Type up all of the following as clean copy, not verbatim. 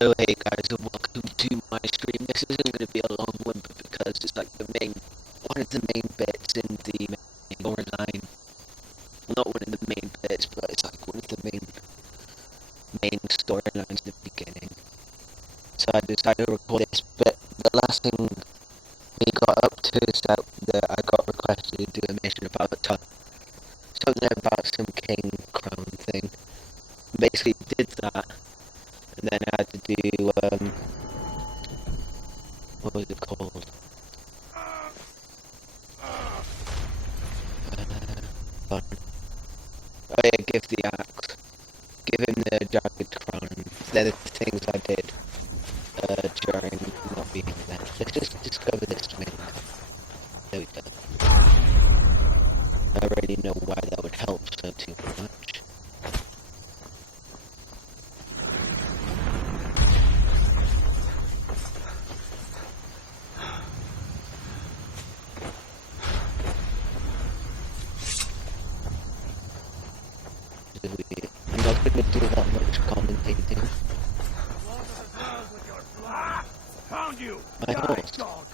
So hey guys, and welcome to my stream. This isn't going to be a long one, but because it's like one of the main bits in the main storyline. Well, not one of the main bits, but it's like one of the main storylines at the beginning. So I decided to record this, but the last thing we got up to is that I got requested to do a mission about something about some king crown thing. Basically did that, and then I had to do, what was it called? Oh yeah, give the axe. Give him the jagged crown. They're the things I did, during not being there. Let's just discover this wing. There we go. I already know why that would help so too much. I'm not going to do that much commentating. Found you! My horse. Dog.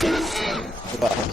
What about this?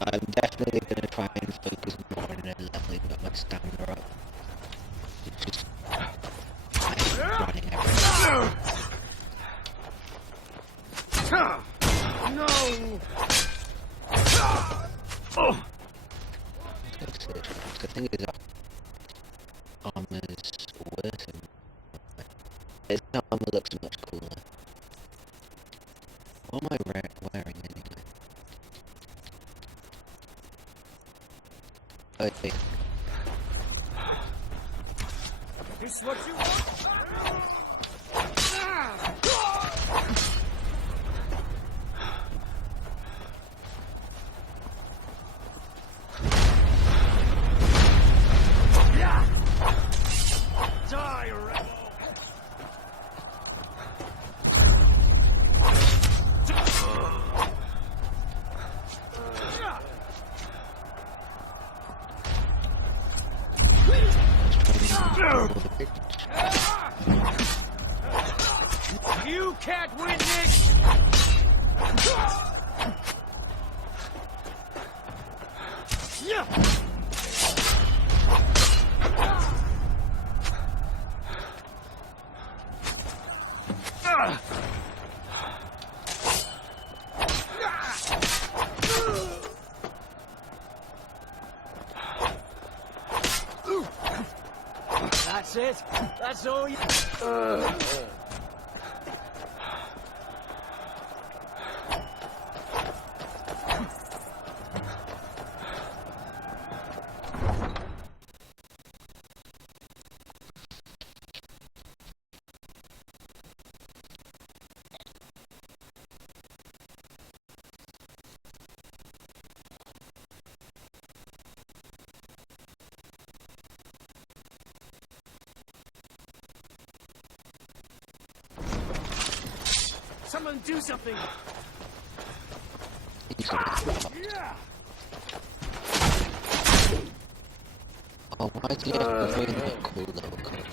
I'm definitely going to try and focus more on leveling up my stamina up. It's just running everywhere. No! The thing is, armor's worth it. His armor looks much cooler. What am I wearing anyway? Okay. This what you want? Die, rebel! You can't win this! That's it. That's all you... Someone do something! Yeah! Oh, why do you have to bring that cool little code?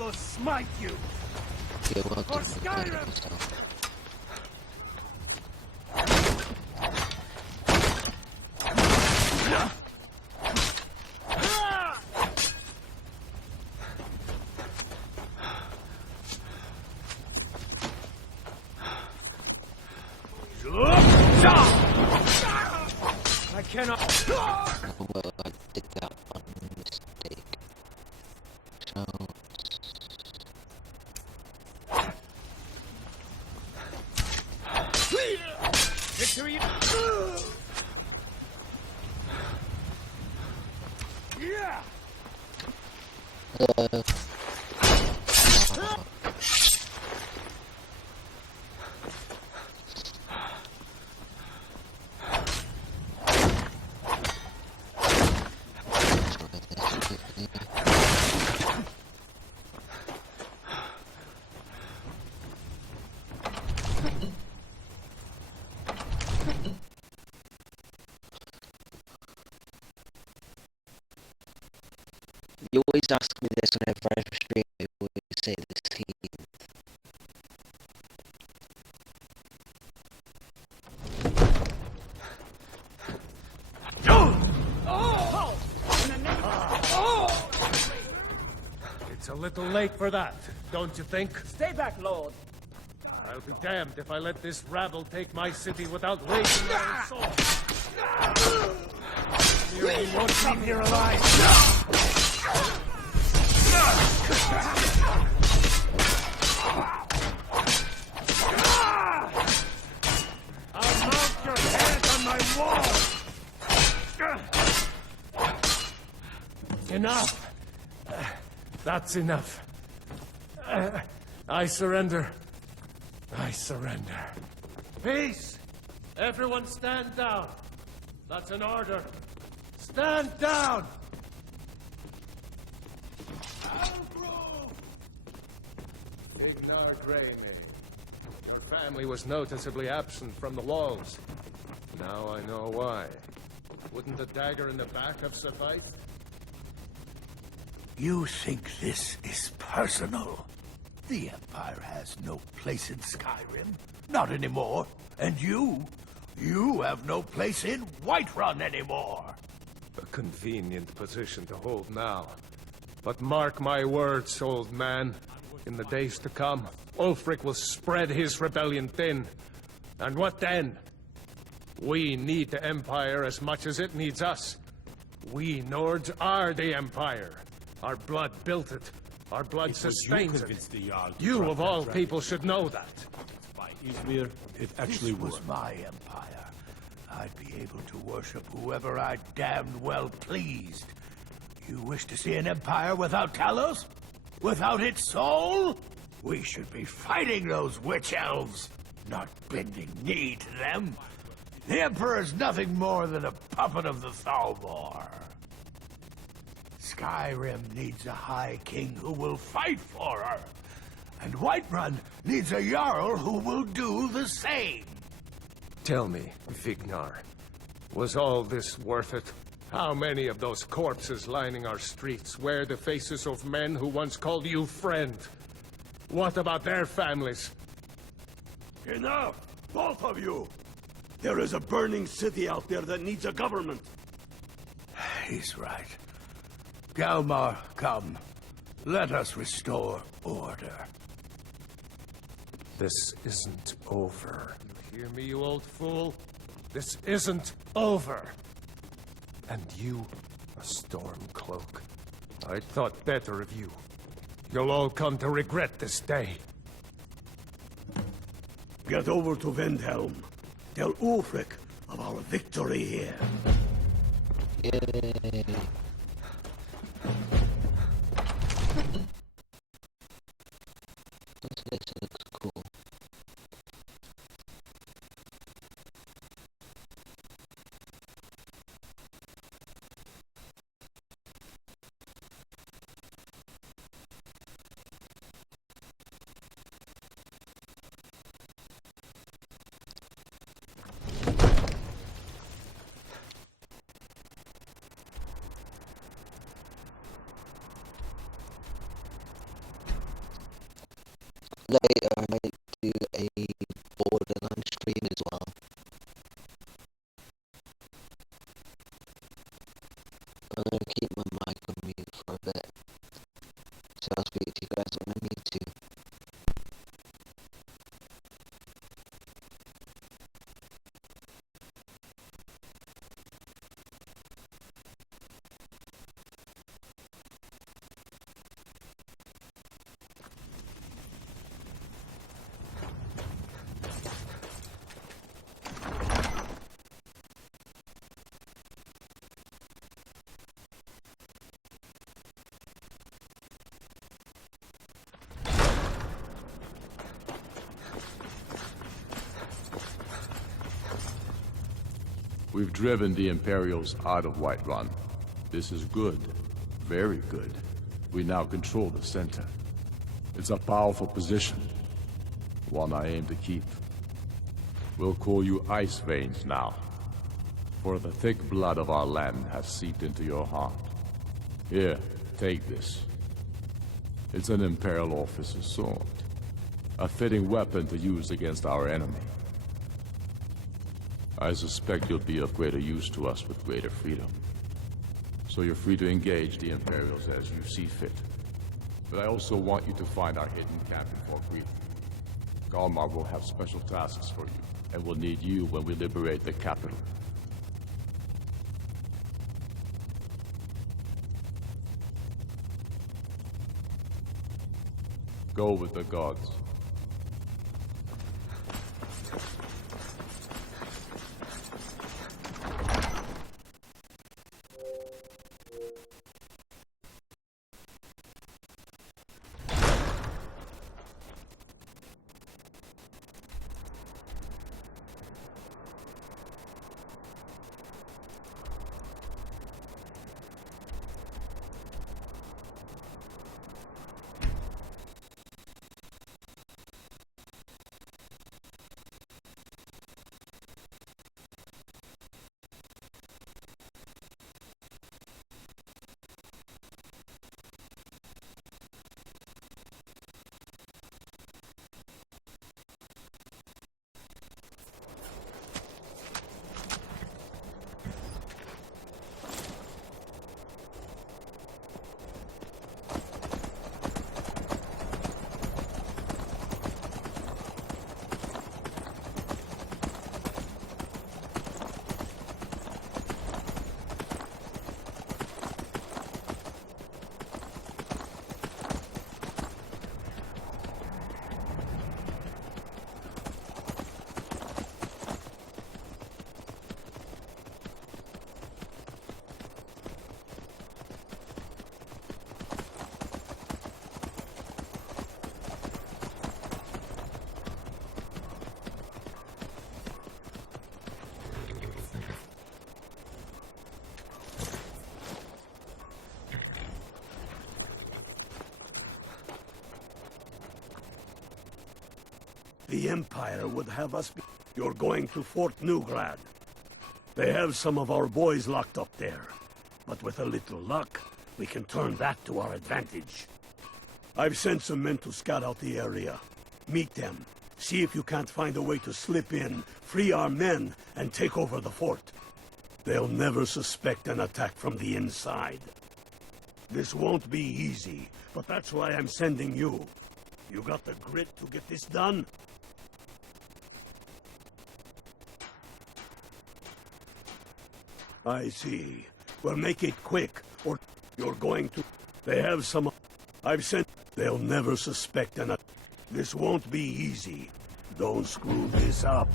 will smite you. Yeah, well For done. Skyrim! So. I cannot. Well, I did that on mistake. So. Victory! Yeah! You always ask me this whenever I stream. I always say this theme. It's a little late for that, don't you think? Stay back, Lord. I'll be damned if I let this rabble take my city without raising their own sword. You won't come here alive. I'll mount your head on my wall. Enough! That's enough. I surrender. I surrender. Peace! Everyone stand down. That's an order. Stand down! Ignar Grey, her family was noticeably absent from the walls. Now I know why. Wouldn't the dagger in the back have sufficed? You think this is personal? The Empire has no place in Skyrim. Not anymore. And you have no place in Whiterun anymore. A convenient position to hold now. But mark my words, old man. In the days to come, Ulfric will spread his rebellion thin. And what then? We need the Empire as much as it needs us. We Nords are the Empire. Our blood built it. Our blood sustains it. You, of all people, should know that. By Izmir, it actually This was worked. my empire. I'd be able to worship whoever I damned well pleased. You wish to see an empire without Talos? Without its soul? We should be fighting those witch elves, not bending knee to them. The Emperor is nothing more than a puppet of the Thalmor. Skyrim needs a High King who will fight for her. And Whiterun needs a Jarl who will do the same. Tell me, Vignar, was all this worth it? How many of those corpses lining our streets wear the faces of men who once called you friend? What about their families? Enough! Both of you! There is a burning city out there that needs a government. He's right. Galmar, come. Let us restore order. This isn't over. You hear me, you old fool? This isn't over. And you, a Stormcloak. I thought better of you. You'll all come to regret this day. Get over to Windhelm. Tell Ulfric of our victory here. Yay. This looks cool. We've driven the Imperials out of Whiterun. This is good. Very good. We now control the center. It's a powerful position. One I aim to keep. We'll call you Ice Veins now. For the thick blood of our land has seeped into your heart. Here, take this. It's an Imperial officer's sword. A fitting weapon to use against our enemy. I suspect you'll be of greater use to us with greater freedom. So you're free to engage the Imperials as you see fit. But I also want you to find our hidden camp in Fort Greene. Galmar will have special tasks for you, and will need you when we liberate the capital. Go with the gods. The Empire would have us be... You're going to Fort Newgrad. They have some of our boys locked up there. But with a little luck, we can turn that to our advantage. I've sent some men to scout out the area. Meet them. See if you can't find a way to slip in, free our men, and take over the fort. They'll never suspect an attack from the inside. This won't be easy, but that's why I'm sending you. You got the grit to get this done? I see. Well, make it quick, or you're going to... They have some... I've sent... They'll never suspect an... This won't be easy. Don't screw this up.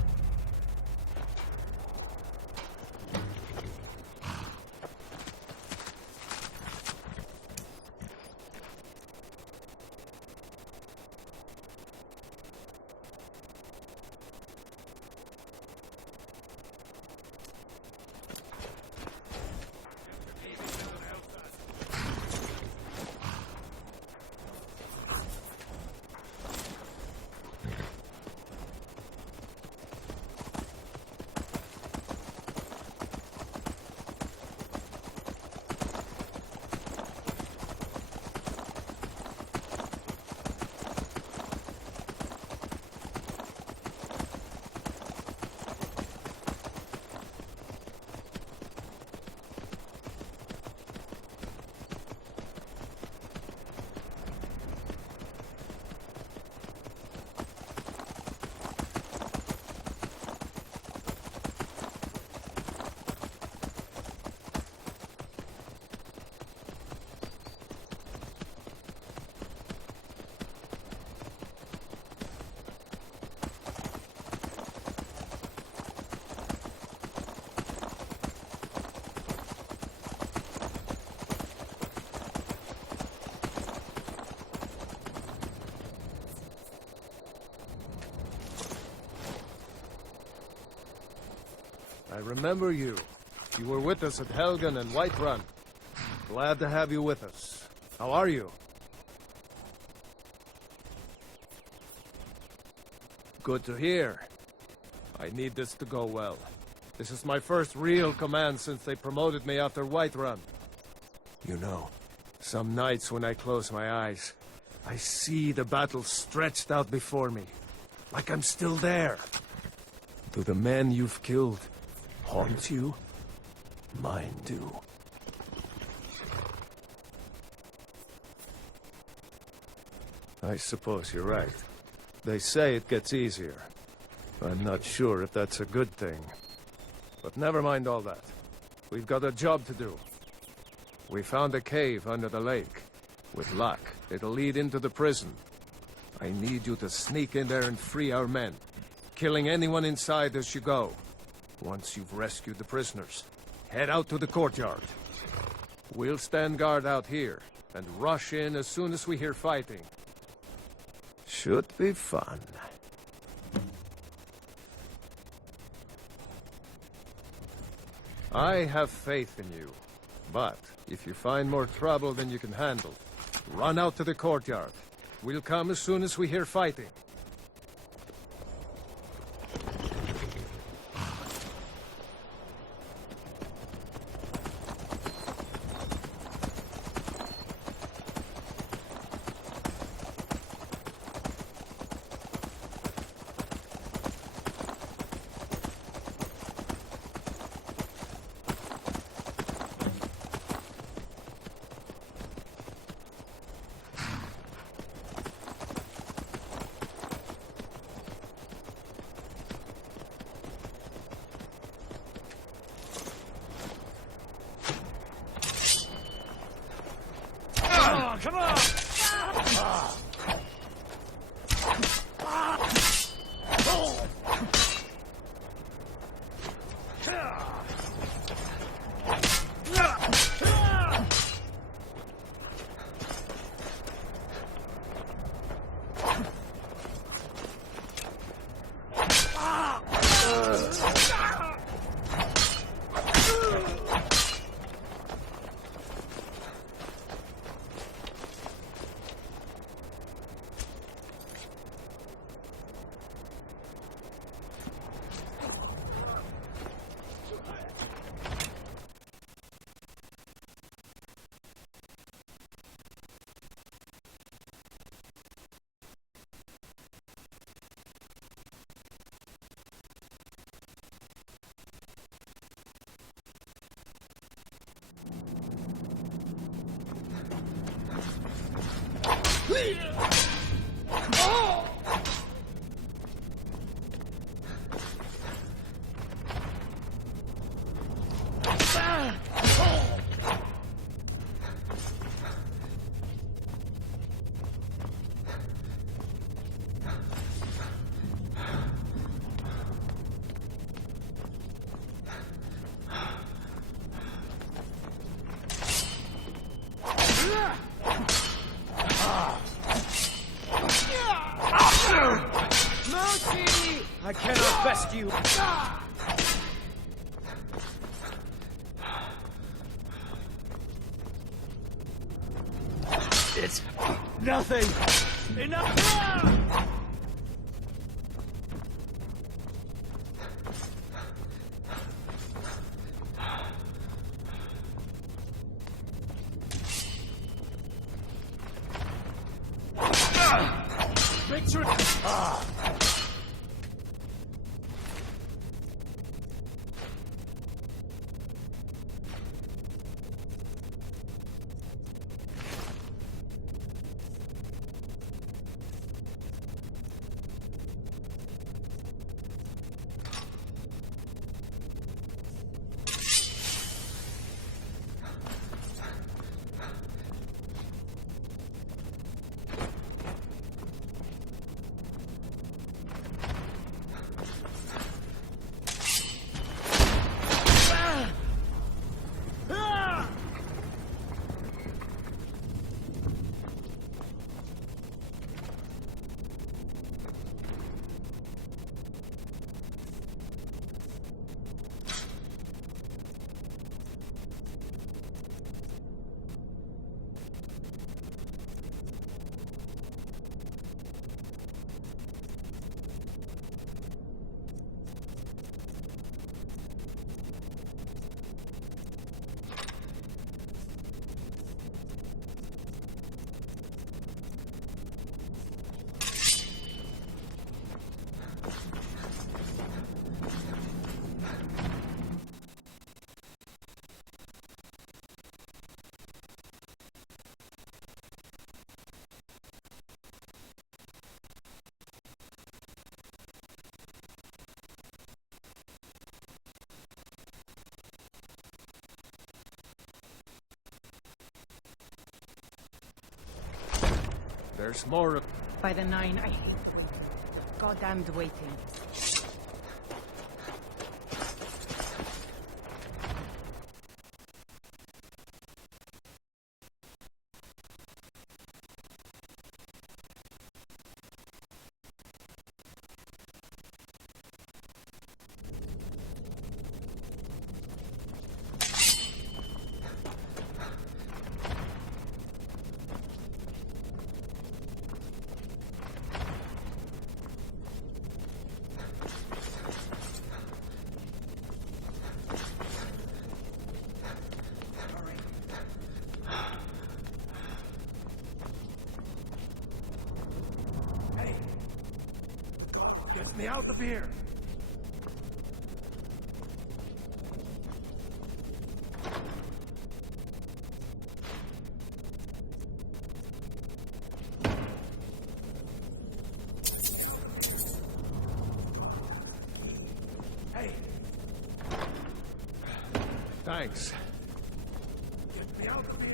I remember you. You were with us at Helgen and Whiterun. Glad to have you with us. How are you? Good to hear. I need this to go well. This is my first real command since they promoted me after Whiterun. You know, some nights when I close my eyes, I see the battle stretched out before me, like I'm still there. Do the men you've killed haunt you? Mine do. I suppose you're right. They say it gets easier. I'm not sure if that's a good thing. But never mind all that. We've got a job to do. We found a cave under the lake. With luck, it'll lead into the prison. I need you to sneak in there and free our men, killing anyone inside as you go. Once you've rescued the prisoners, head out to the courtyard. We'll stand guard out here, and rush in as soon as we hear fighting. Should be fun. I have faith in you, but if you find more trouble than you can handle, run out to the courtyard. We'll come as soon as we hear fighting. Come on! I cannot best you. It's nothing. Enough. Make sure. There's more. By the nine, I hate goddamned waiting. Get me out of here! Hey! Thanks. Get me out of here!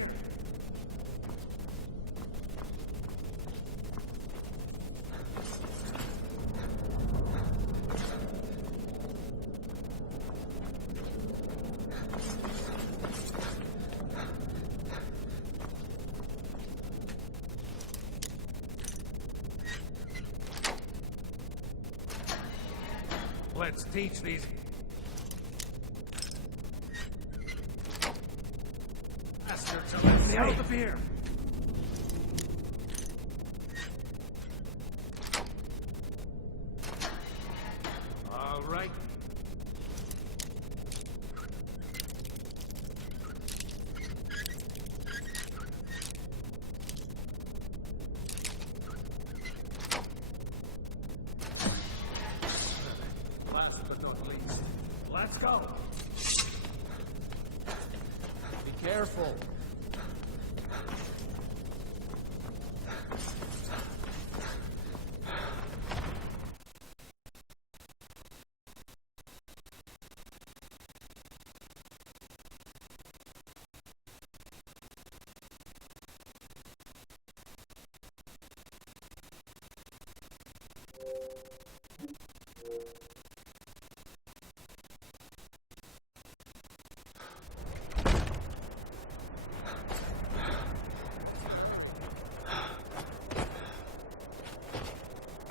Let's teach these bastards to let me out of here! All right. Last but not least, let's go! Be careful!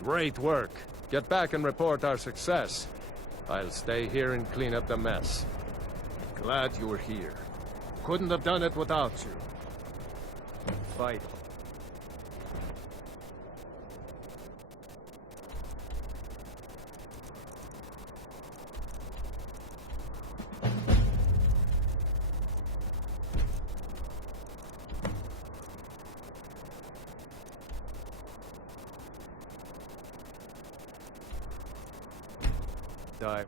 Great work. Get back and report our success. I'll stay here and clean up the mess. Glad you were here. Couldn't have done it without you. Fight. Die.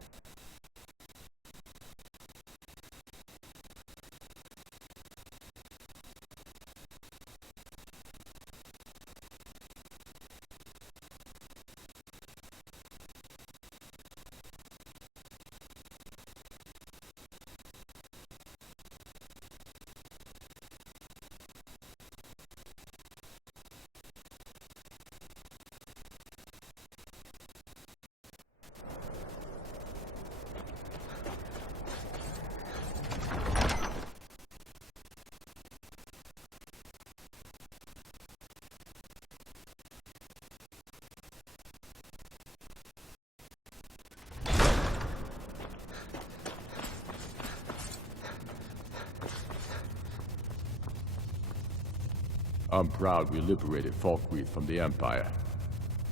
I'm proud we liberated Falkreath from the Empire.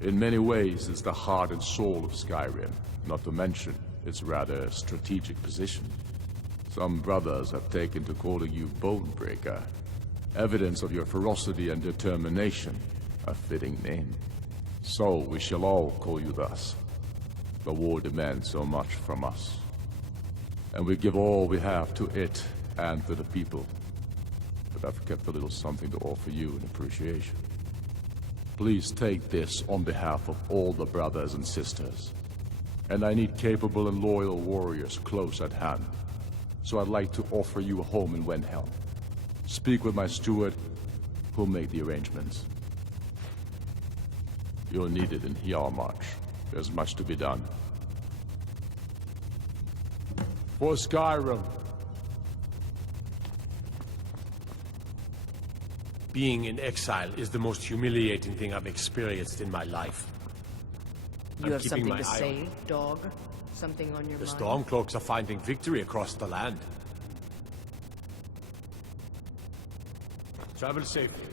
In many ways, it's the heart and soul of Skyrim, not to mention its rather strategic position. Some brothers have taken to calling you Bonebreaker. Evidence of your ferocity and determination, a fitting name. So we shall all call you thus. The war demands so much from us. And we give all we have to it and to the people. But I've kept a little something to offer you in appreciation. Please take this on behalf of all the brothers and sisters. And I need capable and loyal warriors close at hand. So I'd like to offer you a home in Wendhelm. Speak with my steward, who'll make the arrangements. You'll need it in Hjalmarch. There's much to be done. For Skyrim. Being in exile is the most humiliating thing I've experienced in my life. You I'm have keeping something my to eye say, dog? Something on your The mind? Stormcloaks are finding victory across the land. Travel safely.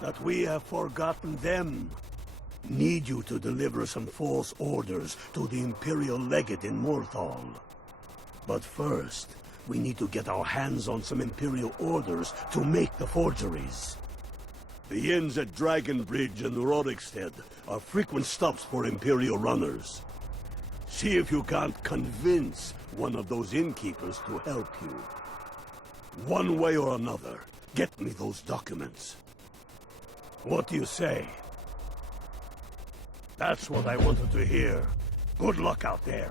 That we have forgotten them. Need you to deliver some false orders to the Imperial Legate in Morthal. But first, we need to get our hands on some Imperial orders to make the forgeries. The inns at Dragon Bridge and Rorikstead are frequent stops for Imperial runners. See if you can't convince one of those innkeepers to help you. One way or another, get me those documents. What do you say? That's what I wanted to hear. Good luck out there.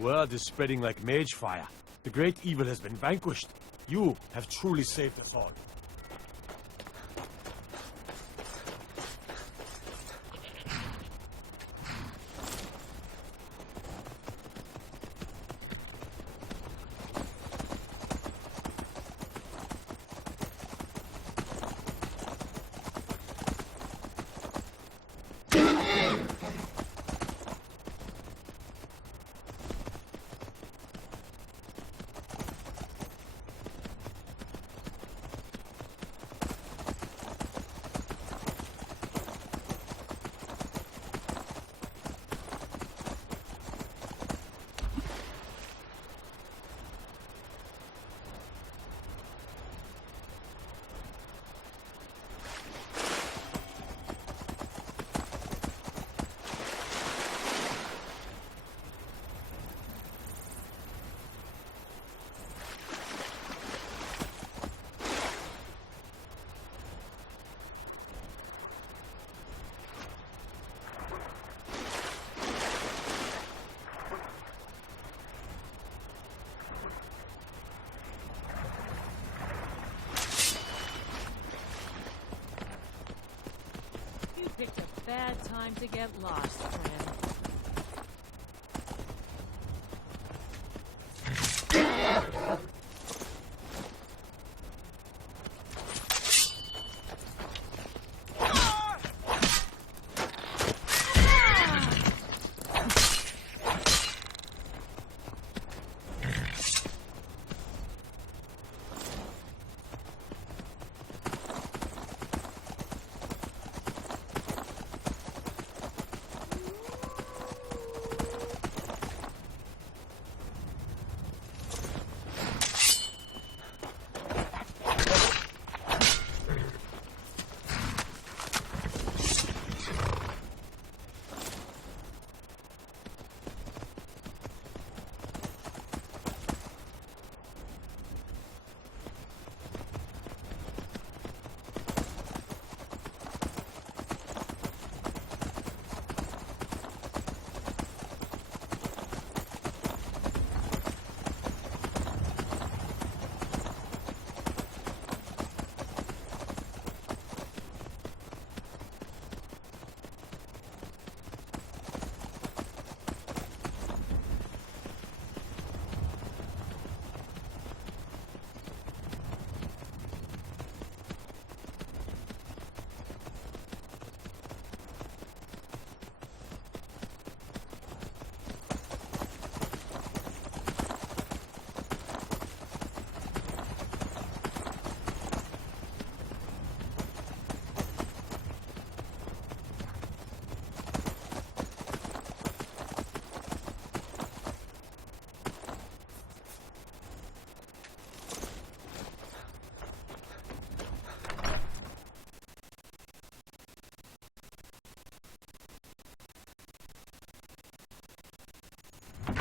Word is spreading like mage fire. The great evil has been vanquished. You have truly saved us all. Picked a bad time to get lost, friend.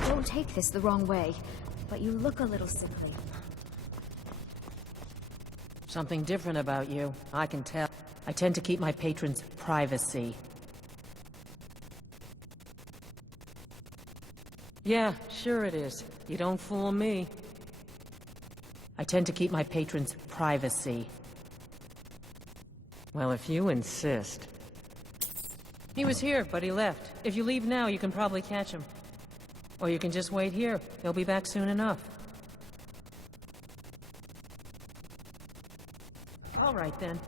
Don't take this the wrong way, but you look a little sickly. Something different about you, I can tell. I tend to keep my patrons' privacy. Yeah, sure it is. You don't fool me. I tend to keep my patrons' privacy. Well, if you insist. He was here, but he left. If you leave now, you can probably catch him. Or you can just wait here. He'll be back soon enough. All right, then.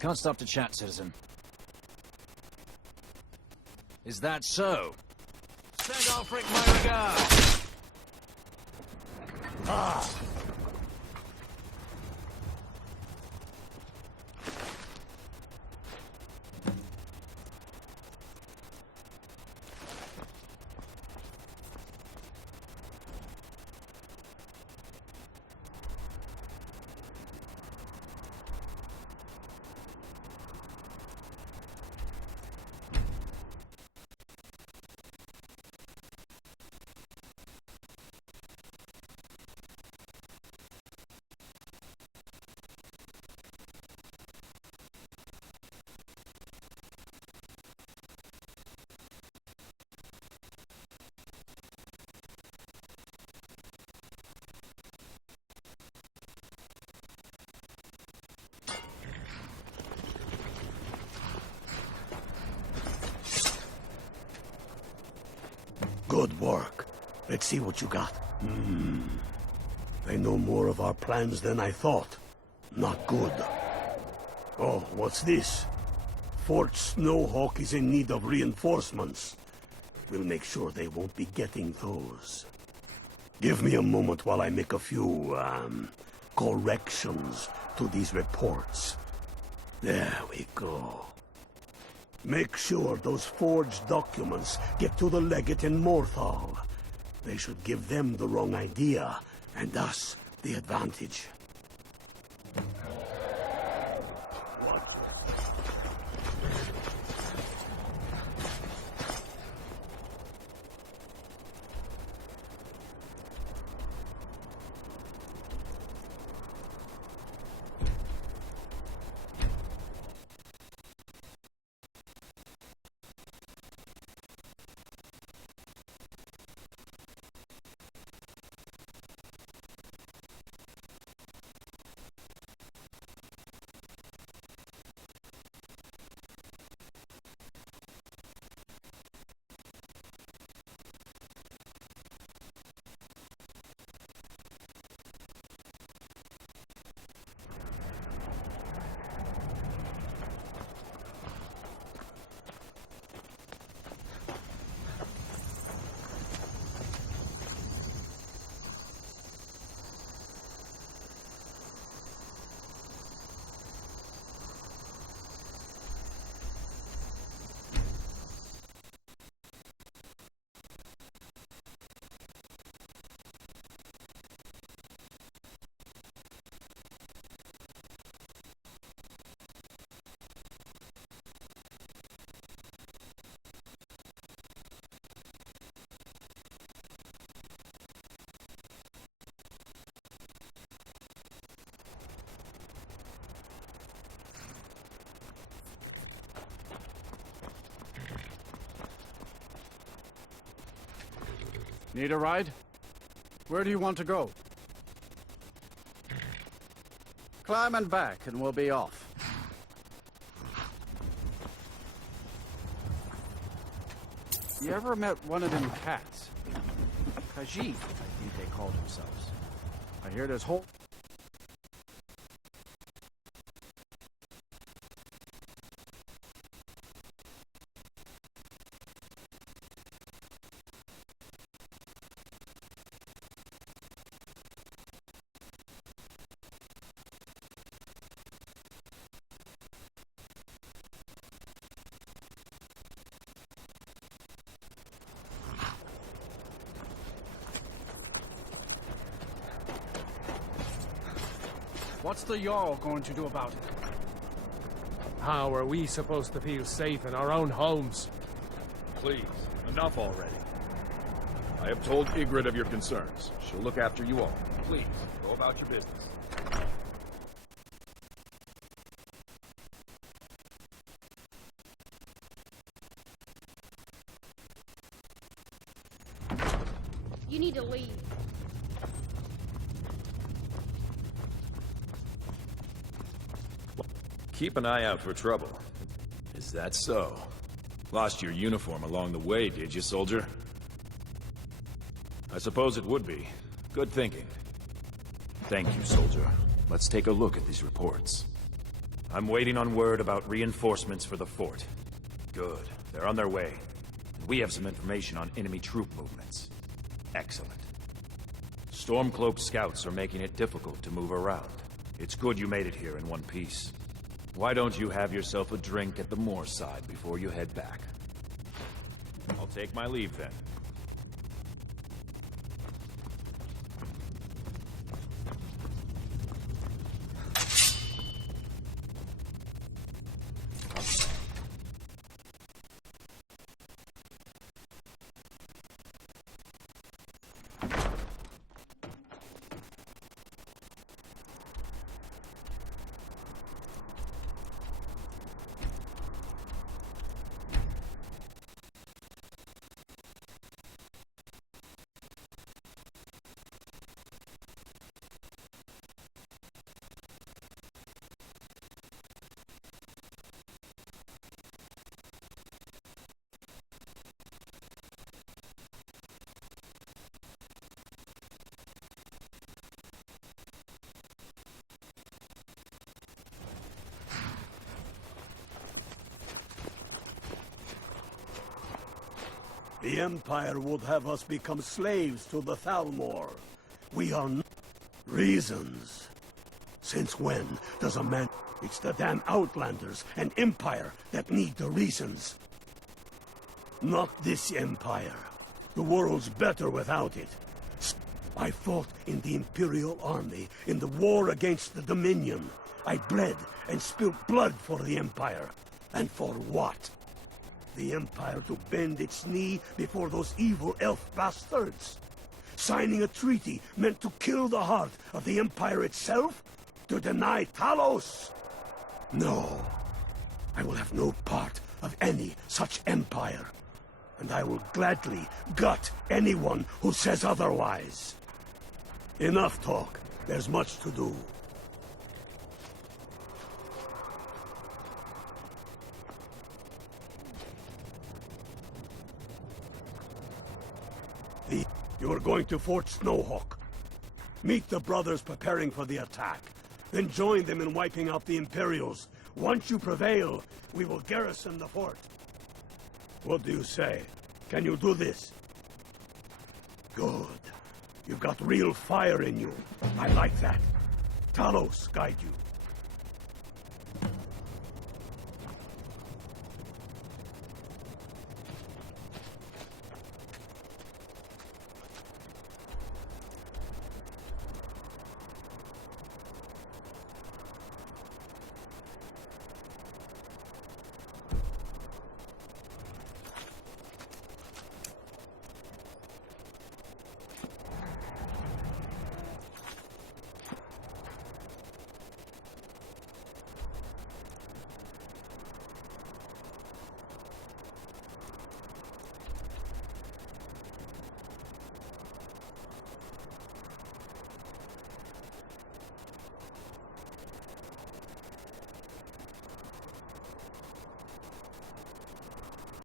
Can't stop to chat, citizen. Is that so? Send Ulfric my regards! Ah! Good work. Let's see what you got. They know more of our plans than I thought. Not good. Oh, what's this? Fort Snowhawk is in need of reinforcements. We'll make sure they won't be getting those. Give me a moment while I make a few, corrections to these reports. There we go. Make sure those forged documents get to the legate in Morthal. They should give them the wrong idea, and us the advantage. Need a ride? Where do you want to go? Climb and back, and we'll be off. You ever met one of them cats? Khajiit, I think they called themselves. I hear there's whole... What's the Jarl going to do about it? How are we supposed to feel safe in our own homes? Please, enough already. I have told Ygritte of your concerns. She'll look after you all. Please, go about your business. You need to leave. Keep an eye out for trouble. Is that so? Lost your uniform along the way, did you, soldier? I suppose it would be. Good thinking. Thank you, soldier. Let's take a look at these reports. I'm waiting on word about reinforcements for the fort. Good. They're on their way. And we have some information on enemy troop movements. Excellent. Stormcloaked scouts are making it difficult to move around. It's good you made it here in one piece. Why don't you have yourself a drink at the moorside before you head back? I'll take my leave then. The Empire would have us become slaves to the Thalmor. We are not. Reasons. Since when does a man... It's the damn Outlanders and Empire that need the reasons. Not this Empire. The world's better without it. I fought in the Imperial Army in the war against the Dominion. I bled and spilled blood for the Empire. And for what? The Empire to bend its knee before those evil elf bastards? Signing a treaty meant to kill the heart of the Empire itself? To deny Talos? No. I will have no part of any such empire. And I will gladly gut anyone who says otherwise. Enough talk. There's much to do. You are going to Fort Snowhawk. Meet the brothers preparing for the attack. Then join them in wiping out the Imperials. Once you prevail, we will garrison the fort. What do you say? Can you do this? Good. You've got real fire in you. I like that. Talos guide you.